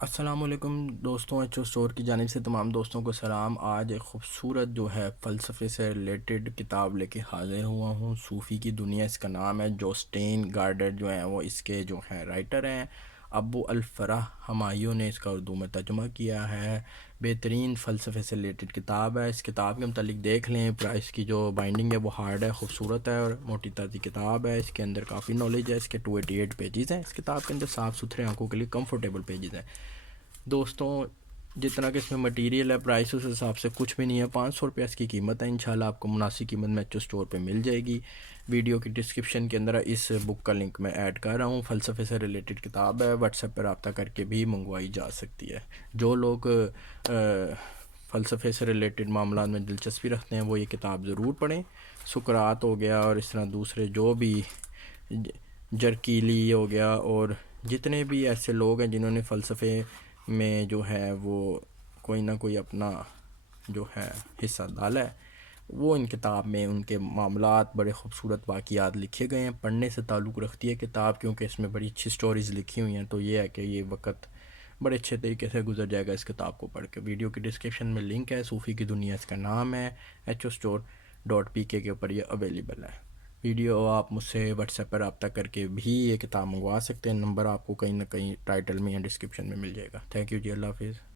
السلام علیکم دوستوں، ایچ او اسٹور کی جانب سے تمام دوستوں کو سلام۔ آج ایک خوبصورت جو ہے فلسفے سے ریلیٹڈ کتاب لے کے حاضر ہوا ہوں۔ صوفی کی دنیا اس کا نام ہے۔ جوسٹین گارڈر جو ہیں وہ اس کے جو ہیں رائٹر ہیں۔ ابو الفرح ہمایوں نے اس کا اردو میں ترجمہ کیا ہے۔ بہترین فلسفے سے ریلیٹڈ کتاب ہے۔ اس کتاب کے متعلق دیکھ لیں، اس کی جو بائنڈنگ ہے وہ ہارڈ ہے، خوبصورت ہے اور موٹی تازی کتاب ہے۔ اس کے اندر کافی نالج ہے۔ اس کے 288 پیجز ہیں۔ اس کتاب کے اندر صاف ستھرے آنکھوں کے لیے کمفرٹیبل پیجز ہیں۔ دوستوں، جتنا کہ اس میں مٹیریل ہے، پرائس اس حساب سے کچھ بھی نہیں ہے۔ 500 روپے اس کی قیمت ہے۔ انشاءاللہ آپ کو مناسب قیمت میں ایچ او اسٹور پہ مل جائے گی۔ ویڈیو کی ڈسکرپشن کے اندر اس بک کا لنک میں ایڈ کر رہا ہوں۔ فلسفے سے ریلیٹڈ کتاب ہے، واٹس ایپ پہ رابطہ کر کے بھی منگوائی جا سکتی ہے۔ جو لوگ فلسفے سے ریلیٹڈ معاملات میں دلچسپی رکھتے ہیں وہ یہ کتاب ضرور پڑھیں۔ سقراط ہو گیا اور اس طرح دوسرے جو بھی جرکیلی ہو گیا اور جتنے بھی ایسے لوگ ہیں جنہوں نے فلسفے میں جو ہے وہ کوئی نہ کوئی اپنا جو ہے حصہ ڈالا ہے، وہ ان کتاب میں ان کے معاملات، بڑے خوبصورت واقعات لکھے گئے ہیں۔ پڑھنے سے تعلق رکھتی ہے کتاب، کیونکہ اس میں بڑی اچھی سٹوریز لکھی ہوئی ہیں، تو یہ ہے کہ یہ وقت بڑے اچھے طریقے سے گزر جائے گا اس کتاب کو پڑھ کے۔ ویڈیو کی ڈسکرپشن میں لنک ہے، صوفی کی دنیا اس کا نام ہے۔ HOStore.pk کے اوپر یہ اویلیبل ہے۔ ویڈیو آپ مجھ سے واٹس ایپ پر رابطہ کر کے بھی یہ کتاب منگوا سکتے ہیں۔ نمبر آپ کو کہیں نہ کہیں ٹائٹل میں یا ڈسکرپشن میں مل جائے گا۔ تھینک یو جی، اللہ حافظ۔